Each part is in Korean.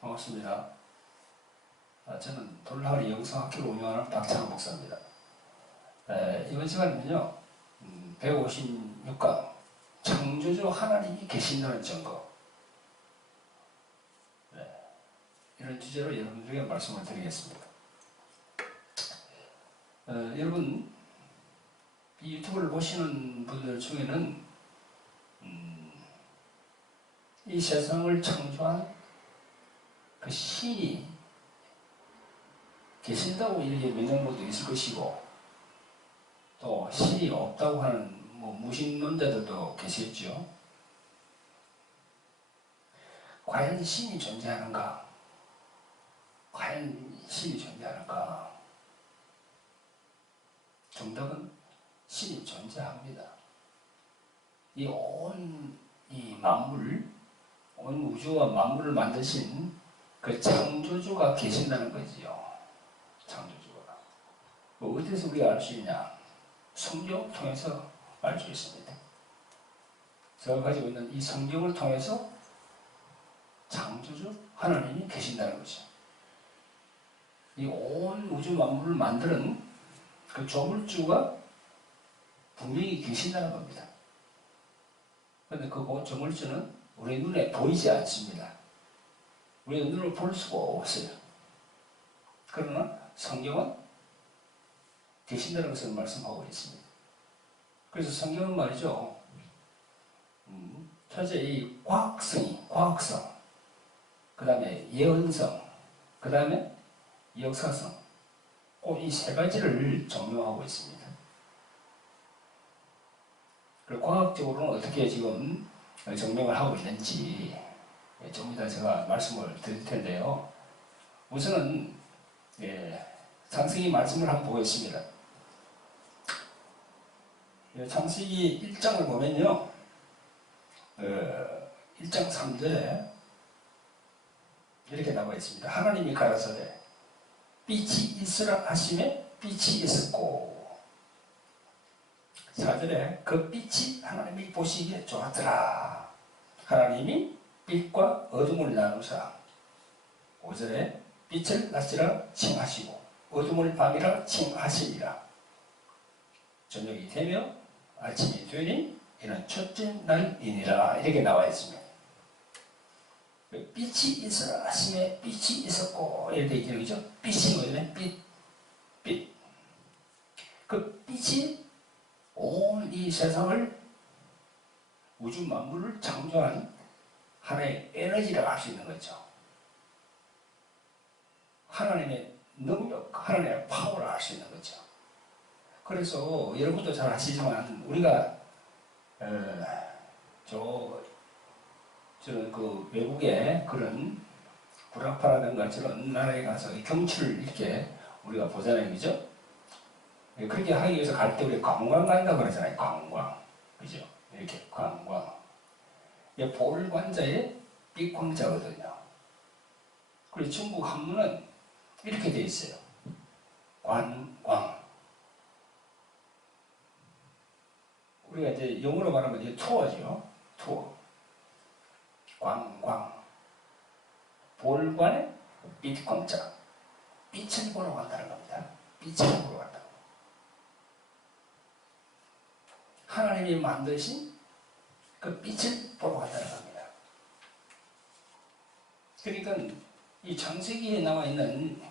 반갑습니다. 저는 돌나리 영성학교를 운영하는 박찬호 목사입니다. 이번 시간에는요, 156강 창조주 하나님이 계신다는 증거, 이런 주제로 여러분들에게 말씀을 드리겠습니다. 여러분, 이 유튜브를 보시는 분들 중에는 이 세상을 창조한 그 신이 계신다고 이렇게 믿는 분도 있을 것이고, 또 신이 없다고 하는 무신론자들도 계시겠죠. 과연 신이 존재하는가? 과연 신이 존재하는가? 정답은 신이 존재합니다. 이 만물, 온 우주와 만물을 만드신 그 창조주가 계신다는 거지요. 창조주가. 어디서 우리가 알 수 있냐? 성경을 통해서 알 수 있습니다. 제가 가지고 있는 이 성경을 통해서 창조주 하나님이 계신다는 거죠. 이 온 우주 만물을 만드는 그 조물주가 분명히 계신다는 겁니다. 그런데 그 조물주는 우리 눈에 보이지 않습니다. 우리가 눈으로 볼 수가 없어요. 그러나 성경은 계신다는 것을 말씀하고 있습니다. 그래서 성경은 말이죠, 첫째 이 과학성, 그 다음에 예언성, 그 다음에 역사성, 꼭 이 세 가지를 증명하고 있습니다. 그리고 과학적으로는 어떻게 지금 증명을 하고 있는지 좀 이따 제가 말씀을 드릴 텐데요. 우선은 창세기 말씀을 한번 보겠습니다. 창세기 1장을 보면요, 1장 3절에 이렇게 나와 있습니다. 하나님이 가라사대 빛이 있으라 하시매 빛이 있었고, 4절에 그 빛이 하나님이 보시기에 좋았더라. 하나님이 빛과 어둠을 나누사 5절에 빛을 낮이라 칭하시고 어둠을 밤이라 칭하시니라. 저녁이 되며 아침이 되니 이는 첫째 날이니라. 이렇게 나와 있습니다. 빛이 있으라 하시매 빛이 있었고, 이렇게 얘기죠. 빛이 뭐냐면 빛. 그 빛이 온 이 세상을, 우주 만물을 창조한 하나의 에너지라고 할 수 있는 거죠. 하나님의 능력, 하나님의 파워를 알 수 있는 거죠. 그래서 여러분도 잘 아시지만 우리가 저는 그 외국의 그런 구라파라든가 저런 나라에 가서 경치를 이렇게 우리가 보잖아요, 그죠? 그렇게 하기 위해서 갈 때 우리 관광 간다고 그러잖아요, 관광, 그죠? 이렇게 관광. 이게 볼관자의 빛광자거든요. 그리고 중국 한문은 이렇게 되어 있어요. 관광. 우리가 이제 영어로 말하면 이제 투어죠. 투어. 관광. 볼관의 빛광자. 빛을 보러 간다는 겁니다. 빛을 보러 간다고. 하나님이 만드신 그 빛을 보러 간다는 겁니다. 그러니까 이 창세기에 나와 있는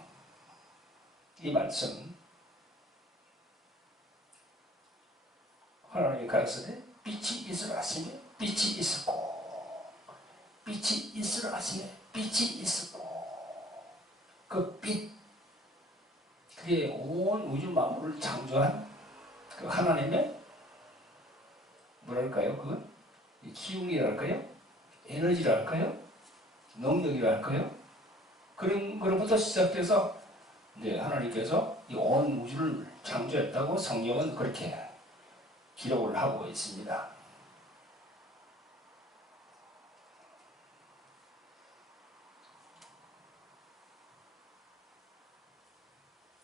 이 말씀, 하나님이 가르치되 빛이 있으라 하시며 빛이 있었고, 빛이 있으라 하시며 빛이 있었고, 그 빛, 그게 온 우주 만물을 창조한 그 하나님의 뭐랄까요? 그건 기운이랄까요? 에너지랄까요? 능력이랄까요? 그런 거로부터 시작돼서 이제 하나님께서 이 온 우주를 창조했다고 성경은 그렇게 기록을 하고 있습니다.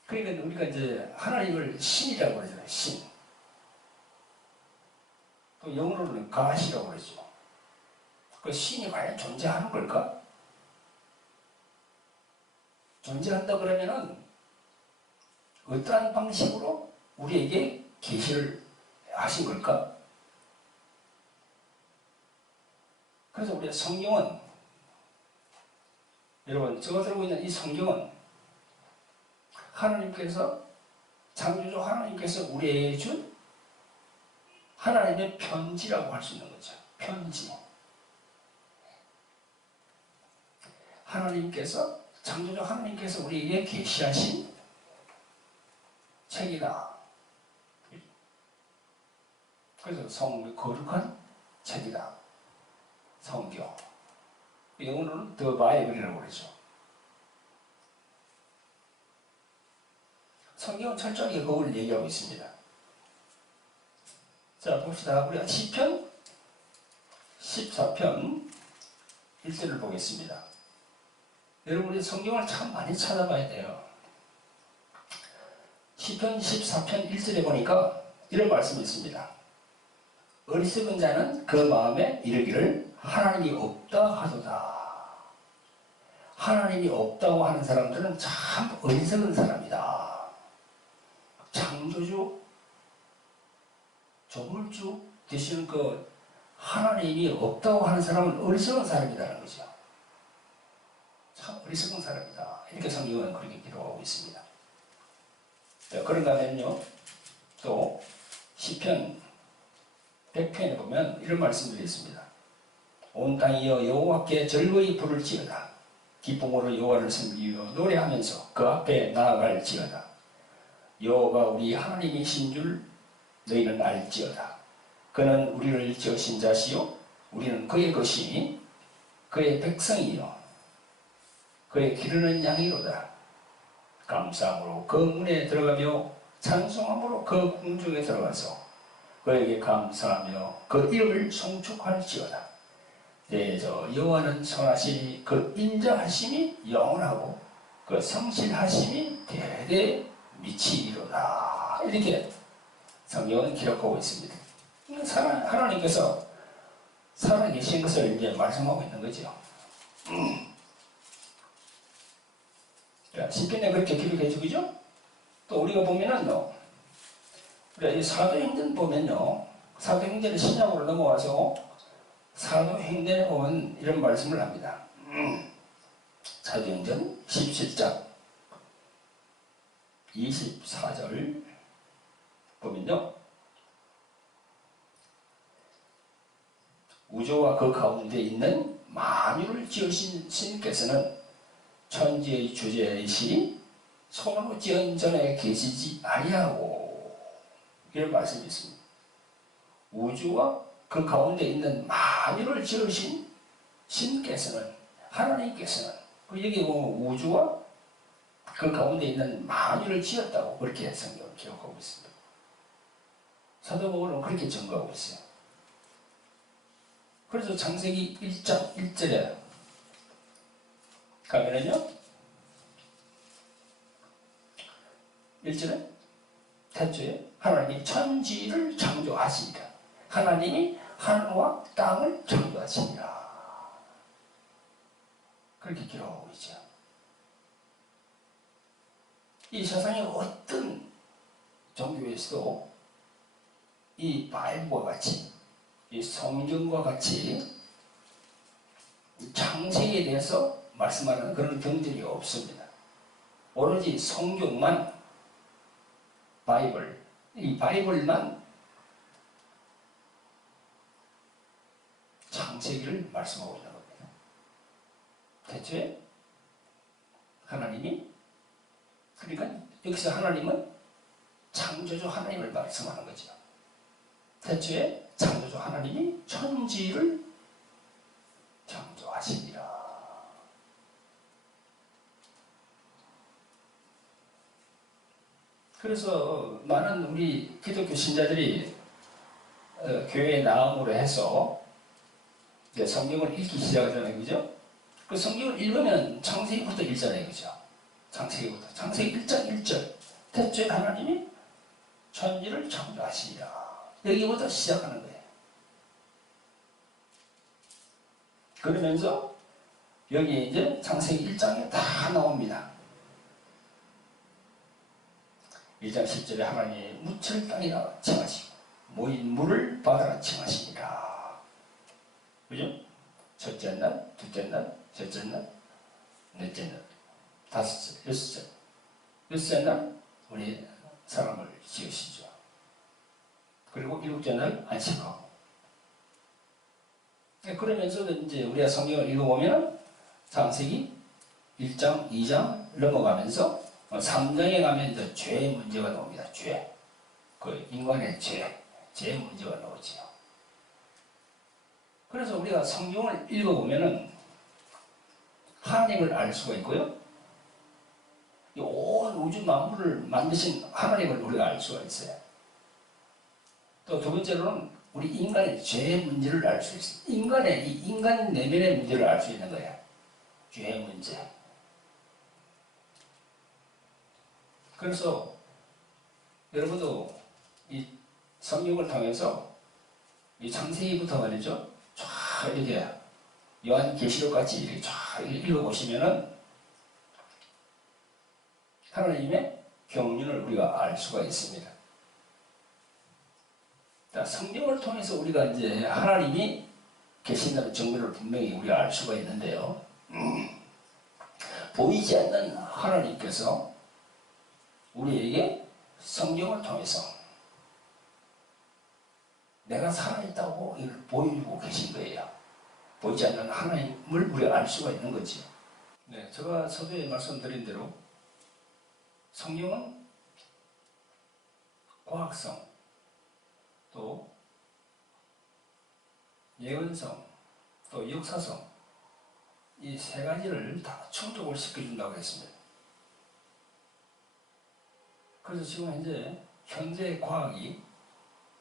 그러니까 우리가 이제 하나님을 신이라고 그러잖아요. 신. 또 영어로는 God이라고 그러죠. 그 신이 과연 존재하는 걸까? 존재한다 그러면은 어떠한 방식으로 우리에게 계시를 하신 걸까? 그래서 우리 성경은, 여러분 제가 들고 있는 이 성경은 하나님께서, 창조주 하나님께서 우리에게 준 하나님의 편지라고 할 수 있는 거죠. 편지. 하나님께서, 창조주 하나님께서 우리에게 계시하신 책이다. 그래서 거룩한 책이다. 성경. 영어로는 The Bible이라고 그러죠. 성경은 철저하게 그걸 얘기하고 있습니다. 자, 봅시다. 우리가 시편 14편 1절을 보겠습니다. 여러분, 우리 성경을 참 많이 찾아봐야 돼요. 시편 14편 1절에 보니까 이런 말씀이 있습니다. 어리석은 자는 그 마음에 이르기를 하나님이 없다 하도다. 하나님이 없다고 하는 사람들은 참 어리석은 사람이다. 창조주, 조물주 되시는 그 하나님이 없다고 하는 사람은 어리석은 사람이라는 거죠. 참 어리석은 사람이다. 이렇게 성경은 그렇게 기록하고 있습니다. 그런가 하면요, 또 시편 100편에 보면 이런 말씀들이 있습니다. 온 땅이여 여호와께 즐거이 부를지어다. 기쁨으로 여호와를 섬기며 노래하면서 그 앞에 나아갈지어다. 여호와가 우리 하나님이신 줄 너희는 알지어다. 그는 우리를 지으신 자시요 우리는 그의 것이니 그의 백성이요 그의 기르는 양이로다. 감사함으로 그 문에 들어가며 찬송함으로 그 궁중에 들어가서 그에게 감사하며 그 이름을 송축할지어다. 여호와는 선하시니 그 인자하심이 영원하고 그 성실하심이 대대 미치리로다. 이렇게 성경은 기록하고 있습니다. 하나님께서 살아계신 것을 이제 말씀하고 있는 거죠. 시편에 그렇게 기록해 주죠. 또 우리가 보면은요, 우리가 사도행전 보면요, 사도행전의 신약으로 넘어와서 사도행전에 보면 이런 말씀을 합니다. 사도행전 17장 24절 보면요, 우주와 그 가운데 있는 만유를 지으신 신께서는 천지의 주제이시니 손으로 지은 전에 계시지 아니하고, 이런 말씀이 있습니다. 우주와 그 가운데 있는 만유를 지으신 신께서는, 하나님께서는, 여기 보면 우주와 그 가운데 있는 만유를 지었다고 그렇게 성경을 기록하고 있습니다. 사도 바울은 그렇게 증거하고 있어요. 그래서 창세기 1장 1절에 가면은요, 1절에 태초에 하나님이 천지를 창조하시니라. 하나님이 하늘과 땅을 창조하시니라. 그렇게 기록하고 있죠. 이 세상의 어떤 종교에서도 이 바이블과 같이, 이 성경과 같이 창세기에 대해서 말씀하는 그런 경전이 없습니다. 오로지 성경만, 바이블, 이 바이블만 창세기를 말씀하고 있는 겁니다. 대체 하나님이, 그러니까 여기서 하나님은 창조주 하나님을 말씀하는 거죠. 대체 창조주 하나님이 천지를 창조하시니라. 그래서 많은 우리 기독교 신자들이 교회에 나옴으로 해서 이제 성경을 읽기 시작하잖아요, 그죠? 그 성경을 읽으면 창세기부터 읽잖아요, 그죠? 창세기부터. 창세기 1장 1절. 태초에 하나님이 천지를 창조하시니라. 여기부터 시작하는 거예요. 그러면서 여기 이제 창세기 1장에 다 나옵니다. 1장 10절에 하나님이 무철 땅이라 칭하시고 모인 물을 바다라 칭하시니라. 그죠? 첫째 날, 둘째 날, 셋째 날, 넷째 날, 다섯째, 여섯째. 여섯째 날 우리 사람을 지으시죠. 그리고 일곱째 날 안식하고. 그러면서 이제 우리가 성경을 읽어보면 창세기 1장, 2장 넘어가면서 3장에 가면 이제 죄의 문제가 나옵니다. 죄. 그 인간의 죄의 문제가 나오지요. 그래서 우리가 성경을 읽어보면은 하나님을 알 수가 있고요. 온 우주 만물을 만드신 하나님을 우리가 알 수가 있어요. 또 두 번째로는 우리 인간의 죄의 문제를 알 수 있어요. 이 인간 내면의 문제를 알 수 있는 거예요. 죄의 문제. 그래서 여러분도 이 성경을 통해서 이 창세기부터 말이죠. 쫙 이렇게 요한계시록 같이 이렇게 쫙 읽어보시면은 하나님의 경륜을 우리가 알 수가 있습니다. 자, 성경을 통해서 우리가 이제 하나님이 계신다는 정보를 분명히 우리가 알 수가 있는데요. 보이지 않는 하나님께서 우리에게 성경을 통해서 내가 살아있다고 이걸 보여주고 계신 거예요. 보이지 않는 하나님을 우리가 알 수가 있는 거죠. 네, 제가 서두에 말씀드린 대로 성경은 과학성, 또 예언성, 또 역사성, 이 세 가지를 다 충족을 시켜준다고 했습니다. 그래서 지금 현재 과학이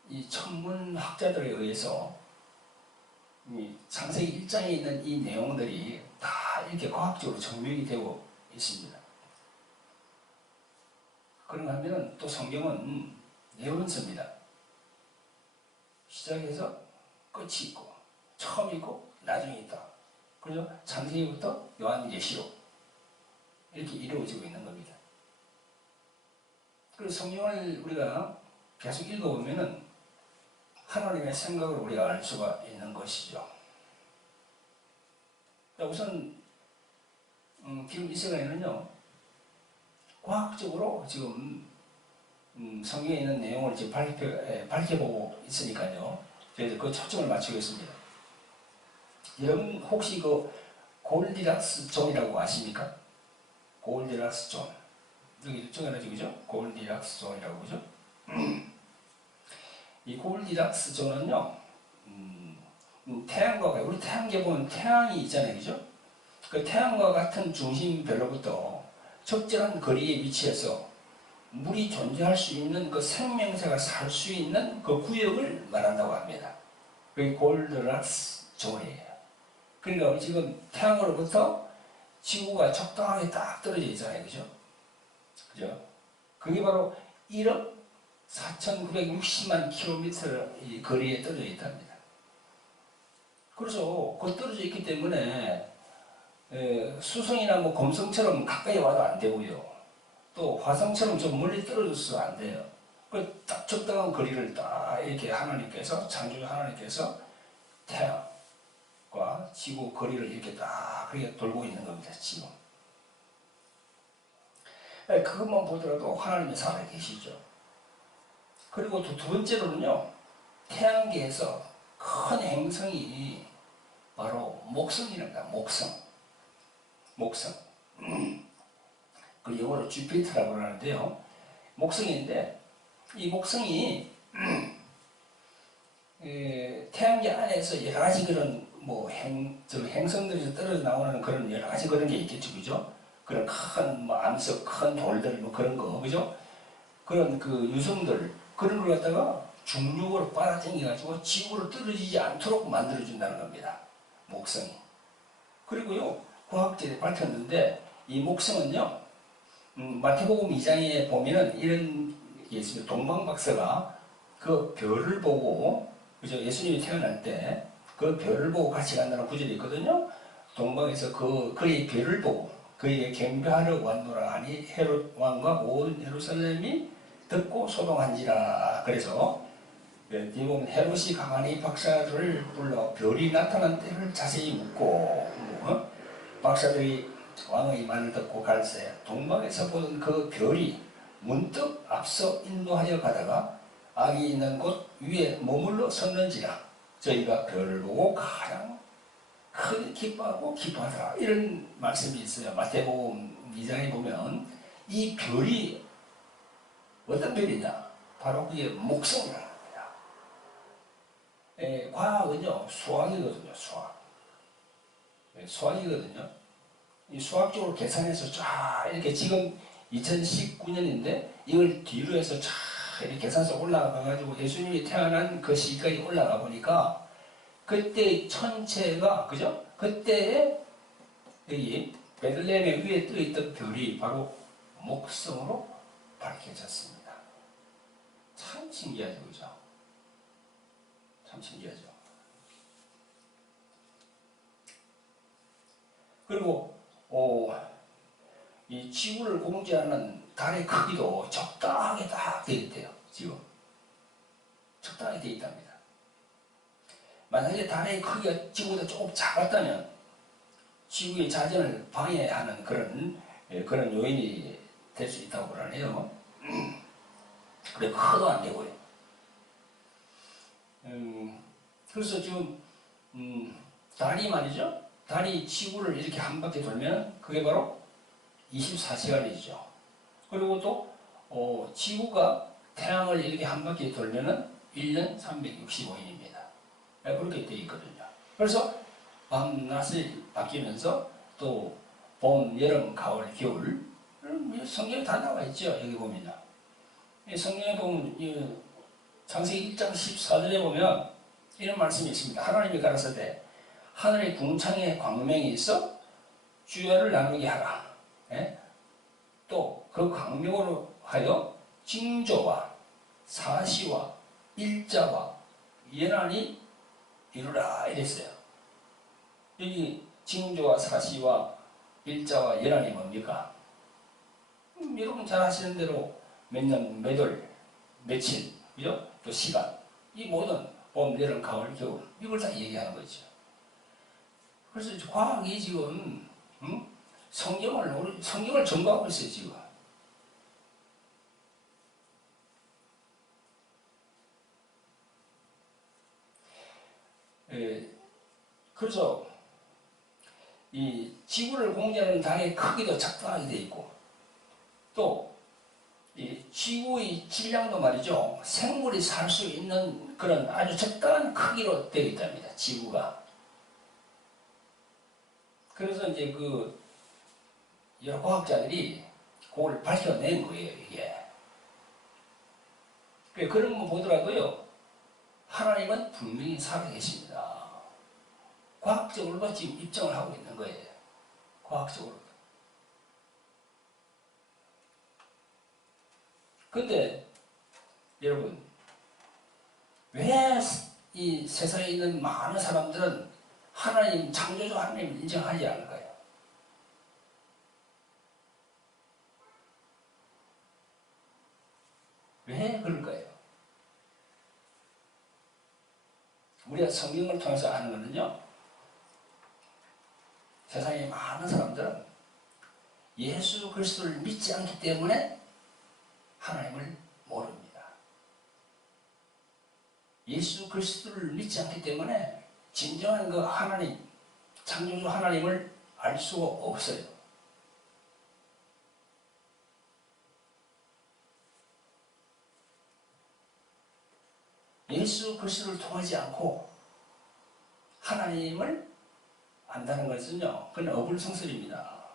이 천문학자들에 의해서 이 창세기 1장에 있는 이 내용들이 다 이렇게 과학적으로 증명이 되고 있습니다. 그런가 하면 또 성경은 예언서입니다. 시작해서 끝이 있고 처음이 있고 나중이 있다. 그래서 창세기부터 요한계시록 이렇게 이루어지고 있는 겁니다. 그래서 성경을 우리가 계속 읽어보면은 하나님의 생각을 우리가 알 수가 있는 것이죠. 우선 지금 이 시간에는요, 과학적으로 지금 성경에 있는 내용을 지금 밝혀보고 있으니까요, 저희들 그 초점을 맞추겠습니다. 여러분 혹시 그 골디락스 존이라고 아십니까? 골디락스 존. 여기 적어놔지고 그죠? 골디락스 존이라고 그죠? 이 골디락스 존은요, 태양과 우리 태양계 보면 태양이 있잖아요, 그죠? 그 태양과 같은 중심별로부터 적절한 거리에 위치해서 물이 존재할 수 있는 그 생명체가 살 수 있는 그 구역을 말한다고 합니다. 그게 골디락스 존이에요. 그러니까 지금 태양으로부터 지구가 적당하게 딱 떨어져 있잖아요, 그죠? 그죠? 그게 바로 1억 4,960만 킬로미터 이 거리에 떨어져 있답니다. 그래서 그 떨어져 있기 때문에 수성이나 뭐 금성처럼 가까이 와도 안 되고요. 또 화성처럼 좀 멀리 떨어져서 안 돼요. 그 딱 적당한 거리를 딱 이렇게 하나님께서, 창조 하나님께서 태양과 지구 거리를 이렇게 딱 그렇게 돌고 있는 겁니다, 지금. 그것만 보더라도 하나님이 살아계시죠. 그리고 두 번째로는요, 태양계에서 큰 행성이 바로 목성이랍니다. 목성. 그 영어로 주피터라고 하는데요. 목성인데, 이 목성이 태양계 안에서 여러 가지 그런 행성들에서 떨어져 나오는 그런 여러 가지 그런 게 있겠죠, 그죠? 그런 큰 암석, 큰 돌들 뭐 그런 거, 그죠? 그런 그 유성들 그런 걸 갖다가 중력으로 빨아당겨가지고 지구로 떨어지지 않도록 만들어준다는 겁니다. 목성이. 그리고요, 과학자들이 밝혔는데, 이 목성은요, 마태복음 2장에 보면은 이런 게 있습니다. 동방박사가 그 별을 보고, 그죠? 예수님이 태어날 때 그 별을 보고 같이 간다는 구절이 있거든요. 동방에서 그의 별을 보고, 그에게 경배하러 왔노라 하니 헤롯 왕과 온 예루살렘이 듣고 소동한지라. 그래서 뒤에 보면 헤롯이 가만히 박사들을 불러 별이 나타난 때를 자세히 묻고 박사들이 왕의 말을 듣고 갈새 동방에서 보던 그 별이 문득 앞서 인도하여 가다가 악이 있는 곳 위에 머물러 섰는지라. 저희가 별을 보고 가장 크게 기뻐하고 기뻐하더라. 이런 말씀이 있어요. 마태복음 2장에 보면 이 별이 어떤 별이냐? 바로 그게 목성이라는 겁니다. 과학은요, 수학이거든요, 수학. 수학이거든요. 이 수학적으로 계산해서 쫙 이렇게 지금 2019년인데 이걸 뒤로 해서 쫙 이렇게 계산서 올라가가지고 예수님이 태어난 그 시기까지 올라가 보니까 그때 천체가, 그죠? 그때에 이 베들레헴의 위에 떠있던 별이 바로 목성으로 밝혀졌습니다. 참 신기하죠, 그죠? 참 신기하죠. 그리고 이 지구를 공제하는 달의 크기도 적당하게 딱 되어 있대요. 지금 적당하게 되어 있답니다. 만약에 달의 크기가 지구보다 조금 작았다면 지구의 자전을 방해하는 그런 요인이 될 수 있다고 그러네요. 그래 커도 안 되고요. 그래서 지금 달이 말이죠. 달이 지구를 이렇게 한 바퀴 돌면 그게 바로 24시간이죠. 그리고 또 지구가 태양을 이렇게 한 바퀴 돌면은 1년 365일입니다. 그렇게 되어 있거든요. 그래서 밤낮이 바뀌면서 또 봄, 여름, 가을, 겨울 성경에 다 나와 있죠. 여기 보면요. 성경에 보면 창세기 1장 14절에 보면 이런 말씀이 있습니다. 하나님이 가라사대 하늘의 궁창에 광명이 있어 주야를 나누게 하라. 또 그 광명으로 하여 징조와 사시와 일자와 예난이 이루라 이랬어요. 여기 징조와 사시와 일자와 예난이 뭡니까? 여러분 잘 아시는 대로 몇 년, 몇 월, 며칠, 그죠? 또 시간, 이 모든 봄, 여름, 가을, 겨울 이걸 다 얘기하는 거죠. 그래서 과학이 지금 성경을 점거하고 있어요. 지금. 그래서 이 지구를 공제하는 달의 크기도 적당하게 되어 있고 또 이 지구의 질량도 말이죠. 생물이 살 수 있는 그런 아주 적당한 크기로 되어 있답니다. 지구가. 그래서 이제 여러 과학자들이 그걸 밝혀낸 거예요, 이게. 그런 거 보더라도요, 하나님은 분명히 살아계십니다. 과학적으로도 지금 입증을 하고 있는 거예요. 과학적으로. 근데, 여러분, 왜 이 세상에 있는 많은 사람들은 하나님, 창조주 하나님을 인정하지 않을까요? 왜 그럴까요? 우리가 성경을 통해서 아는 것은요, 세상에 많은 사람들은 예수 그리스도를 믿지 않기 때문에 하나님을 모릅니다. 예수 그리스도를 믿지 않기 때문에 진정한 그 하나님, 창조주 하나님을 알 수가 없어요. 예수 그리스도를 통하지 않고 하나님을 안다는 것은요, 그건 어불성설입니다.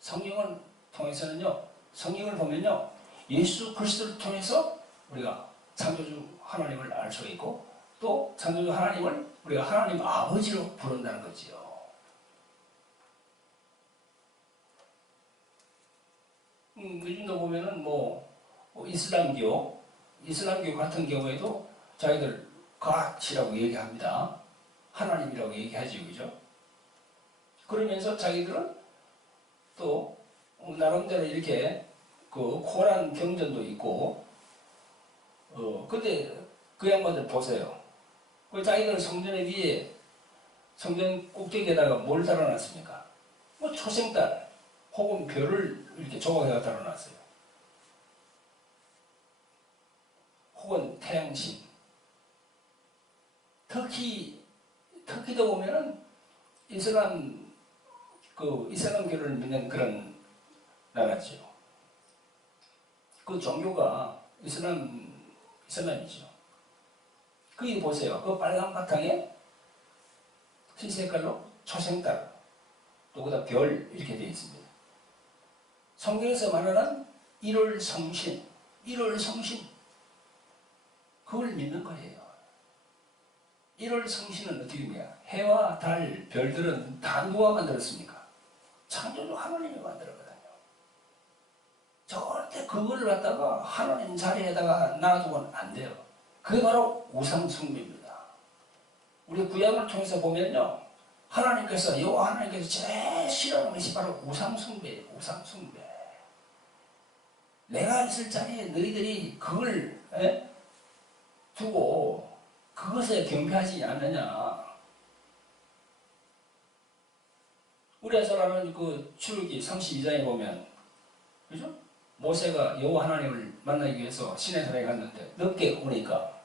성경을 통해서는요, 성경을 보면요, 예수 그리스도를 통해서 우리가 창조주 하나님을 알 수가 있고, 또 창조주 하나님을 우리가 하나님 아버지로 부른다는 거지요. 요즘도 보면은 이슬람교 같은 경우에도 자기들 갓이라고 얘기합니다. 하나님이라고 얘기하죠, 그죠? 그러면서 자기들은 또 나름대로 이렇게 그 코란 경전도 있고, 근데 그 양반들 보세요. 그 자기들 성전에 위에 성전 꼭대기에다가 뭘 달아놨습니까? 뭐 초생달 혹은 별을 이렇게 조각해서 달아놨어요. 혹은 태양신. 터키도 보면은 이슬람교를 믿는 그런 나라죠. 그 종교가 이슬람이죠. 거기 보세요. 그 빨간 바탕에 흰 색깔로 초생달, 또 그다음 별 이렇게 되어 있습니다. 성경에서 말하는 1월 성신, 그걸 믿는 거예요. 1월 성신은 어떻게 있냐? 해와 달, 별들은 다 누가 만들었습니까? 창조주 하나님이 만들었거든요. 절대 그걸 갖다가 하나님 자리에다가 놔두고는 안 돼요. 그게 바로 우상숭배입니다. 우리 구약을 통해서 보면요, 여호와 하나님께서 제일 싫어하는 것이 바로 우상숭배예요. 우상숭배. 내가 있을 자리에 너희들이 그걸 두고 그것에 경배하지 않느냐. 우리에서라는 그 출애굽기 32장에 보면, 그죠? 모세가 여호와 하나님을 만나기 위해서 시내산에 갔는데 늦게 오니까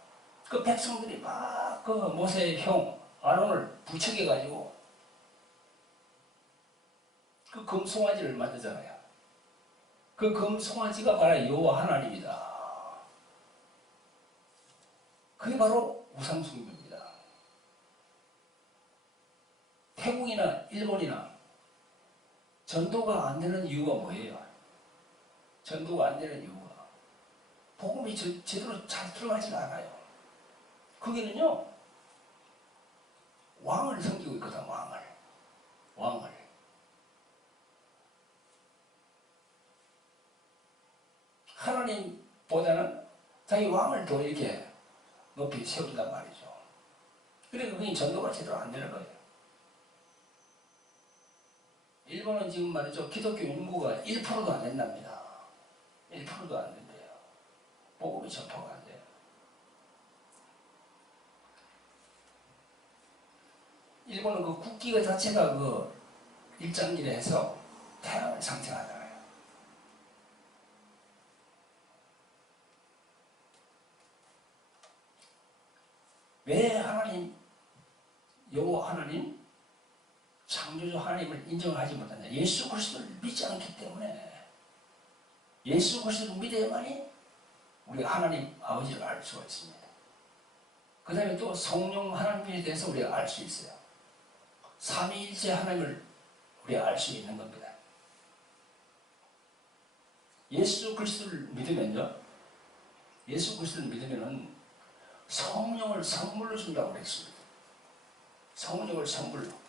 그 백성들이 막 그 모세의 형 아론을 부추겨가지고 그 금송아지를 만들잖아요. 그 금송아지가 바로 여호와 하나님이다. 그게 바로 우상숭배입니다. 태국이나 일본이나 전도가 안 되는 이유가 뭐예요? 전도가 안 되는 이유가 복음이 제대로 잘 들어가지 않아요. 거기는요, 왕을 섬기고 있거든. 왕을. 하나님보다는 자기 왕을 더 이렇게 높이 세운단 말이죠. 그러니까 그게 전도가 제대로 안 되는 거예요. 일본은 지금 말이죠, 기독교 인구가 1%도 안 된답니다. 1%도 안 된대요. 복음이 전파가 안 돼요. 일본은 그 국기가 자체가 그 일장기를 해서 태양을 상징하잖아요. 왜 여호와 하나님, 창조주 하나님을 인정하지 못하냐? 예수 그리스도를 믿지 않기 때문에. 예수 그리스도를 믿어야만이 우리가 하나님 아버지를 알 수가 있습니다. 그 다음에 또 성령 하나님에 대해서 우리가 알 수 있어요. 삼위일체 하나님을 우리가 알 수 있는 겁니다. 예수 그리스도를 믿으면요, 예수 그리스도를 믿으면은 성령을 선물로 준다고 그랬습니다. 성령을 선물로.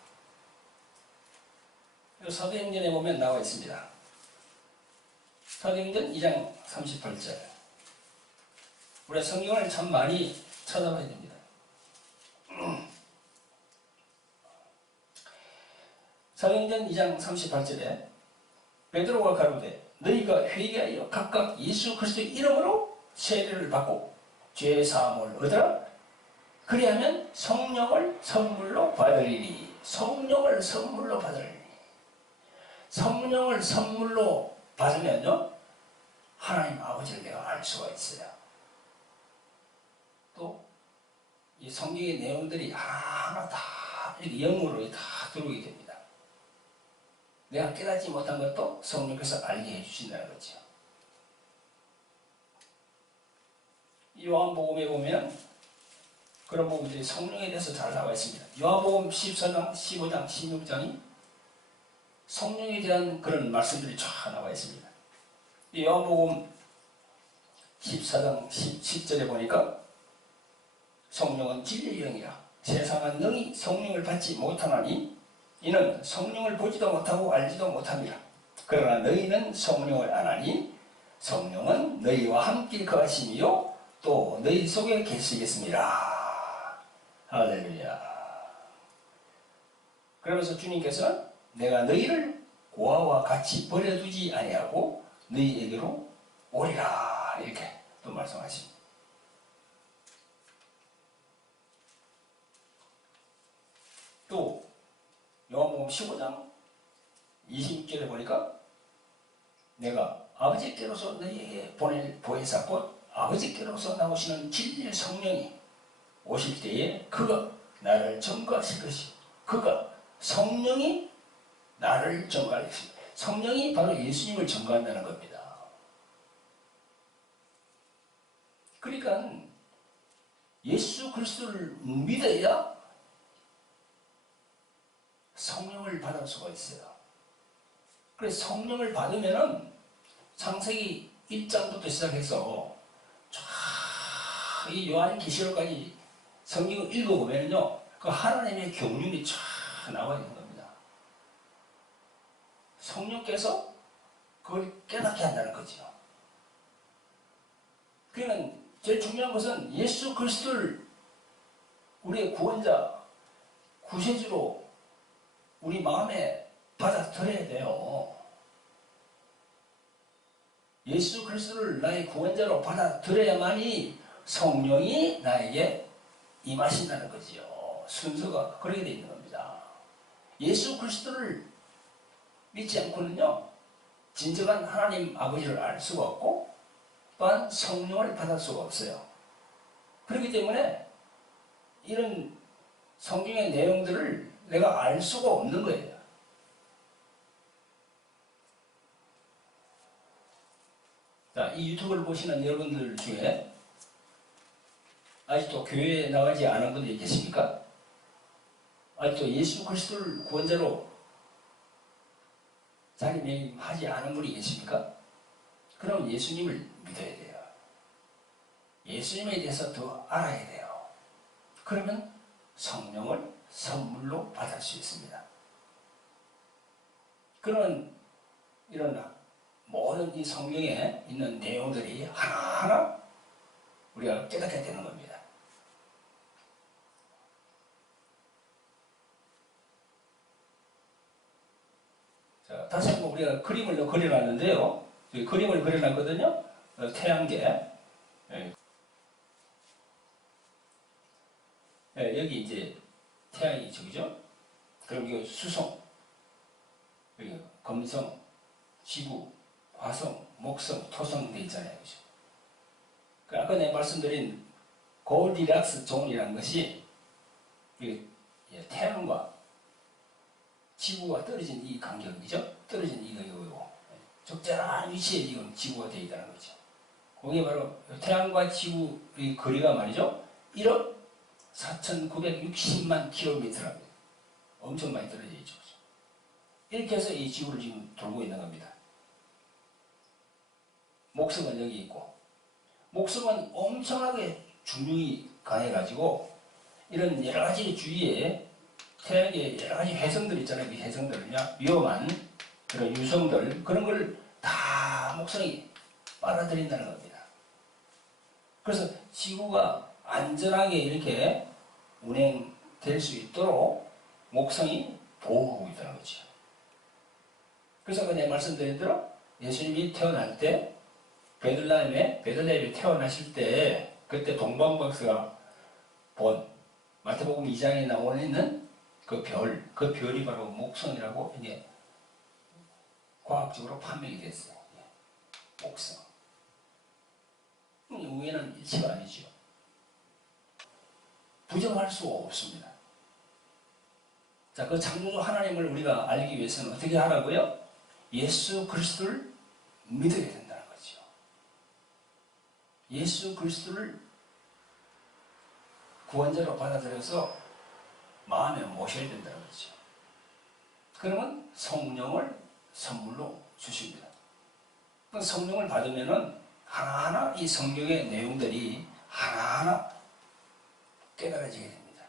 사도행전에 보면 나와 있습니다. 사도행전 2장 38절. 우리 성경을 참 많이 찾아봐야 됩니다. 사도행전 2장 38절에 베드로가 가로되 너희가 회개하여 각각 예수 그리스도의 이름으로 세례를 받고 죄 사함을 얻으라. 그리하면 성령을 선물로 받으리니. 성령을 선물로 받으리니. 성령을 선물로 받으면요, 하나님 아버지를 내가 알 수가 있어요. 또 이 성경의 내용들이 하나하나 다 이렇게 영으로 다 들어오게 됩니다. 내가 깨닫지 못한 것도 성령께서 알게 해주신다는 거죠. 요한복음에 보면 그런 부분들이 성령에 대해서 잘 나와 있습니다. 요한복음 14장, 15장, 16장이 성령에 대한 그런 말씀들이 쫙 나와 있습니다. 요한복음 14장 10절에 보니까 성령은 진리의 영이라 세상은 능히 성령을 받지 못하나니 이는 성령을 보지도 못하고 알지도 못합니다. 그러나 너희는 성령을 아나니 성령은 너희와 함께 거하심이요 또 너희 속에 계시겠습니다. 할렐루야. 그러면서 주님께서는 내가 너희를 고아와 같이 버려두지 아니하고 너희에게로 오리라 이렇게 또 말씀하십니다. 또 요한복음 15장 26절에 보니까 내가 아버지께로서 너희에게 보낼 보혜사 곧 아버지께로서 나오시는 진리의 성령이 오실 때에 그가 나를 증거하실 것이 그가 성령이 나를 증거할 것입니다. 성령이 바로 예수님을 증거한다는 겁니다. 그러니까 예수 그리스도를 믿어야 성령을 받을 수가 있어요. 그래서 성령을 받으면은 창세기 1장부터 시작해서 쫙 이 요한계시록까지 성경을 읽어보면요, 그 하나님의 경륜이 쫙 나와 있는 겁니다. 성령께서 그걸 깨닫게 한다는 거죠. 그러니까 제일 중요한 것은 예수 그리스도를 우리의 구원자, 구세주로 우리 마음에 받아들여야 돼요. 예수 그리스도를 나의 구원자로 받아들여야만이 성령이 나에게 임하신다는 거지요. 순서가 그렇게 되어 있는 겁니다. 예수 그리스도를 믿지 않고는요, 진정한 하나님 아버지를 알 수가 없고 또한 성령을 받을 수가 없어요. 그렇기 때문에 이런 성경의 내용들을 내가 알 수가 없는 거예요. 자, 이 유튜브를 보시는 여러분들 중에 아직도 교회에 나가지 않은 분들이 계십니까? 아직도 예수 그리스도를 구원자로 자리매김하지 않은 분이 계십니까? 그럼 예수님을 믿어야 돼요. 예수님에 대해서 더 알아야 돼요. 그러면 성령을 선물로 받을 수 있습니다. 그런 이런 모든 이 성경에 있는 내용들이 하나하나 우리가 깨닫게 되는 겁니다. 자, 다시 한번 우리가 그림을 그려놨는데요. 그림을 그려놨거든요. 태양계. 여기 이제 태양이 저기죠. 그럼 이거 수성, 여기 금성, 지구, 화성, 목성, 토성 돼 있잖아요. 그죠? 아까 내가 말씀드린 골디락스 존이라는 것이 태양과 지구가 떨어진 이 간격이죠. 떨어진 이거고 적절한 위치에 지금 지구가 되어 있다는 거죠. 그게 바로 태양과 지구의 거리가 말이죠. 1억 4,960만 킬로미터랍니다. 엄청 많이 떨어져 있죠. 이렇게 해서 이 지구를 지금 돌고 있는 겁니다. 목성은 여기 있고, 목성은 엄청나게 중력이 강해가지고 이런 여러 가지 주위에 태양의 여러 가지 혜성들 있잖아요. 그 혜성들은요, 위험한 그런 유성들, 그런 걸 다 목성이 빨아들인다는 겁니다. 그래서 지구가 안전하게 이렇게 운행될 수 있도록 목성이 보호하고 있다는 거죠. 그래서 내가 말씀드린 대로 예수님이 태어날 때 베들레헴에 태어나실 때 그때 동방박사가 본 마태복음 2장에 나오는 있는 그 별이 바로 목성이라고 이게 과학적으로 판명이 됐어요. 목성. 우연한 일치가 아니죠. 부정할 수 없습니다. 자, 그 창조주 하나님을 우리가 알기 위해서는 어떻게 하라고요? 예수 그리스도를 믿어야 된다는 거죠. 예수 그리스도를 구원자로 받아들여서 마음에 모셔야 된다는 거죠. 그러면 성령을 선물로 주십니다. 그 성령을 받으면은 하나하나 이 성경의 내용들이 하나하나 깨달아지게 됩니다.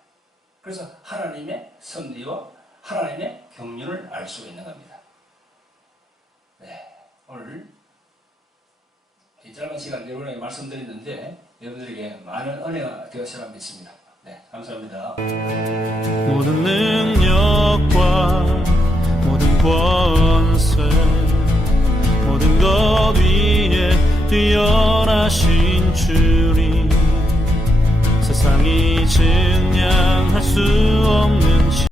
그래서 하나님의 섭리와 하나님의 경륜을 알 수 있는 겁니다. 네, 오늘 이 짧은 시간 여러분에게 말씀드렸는데 여러분들에게 많은 은혜가 되었으리라 믿습니다. 네, 감사합니다. 모든 능력과 모든 권세 모든 것 것 위에 뛰어나신 주님, 세상이 증량할 수 없는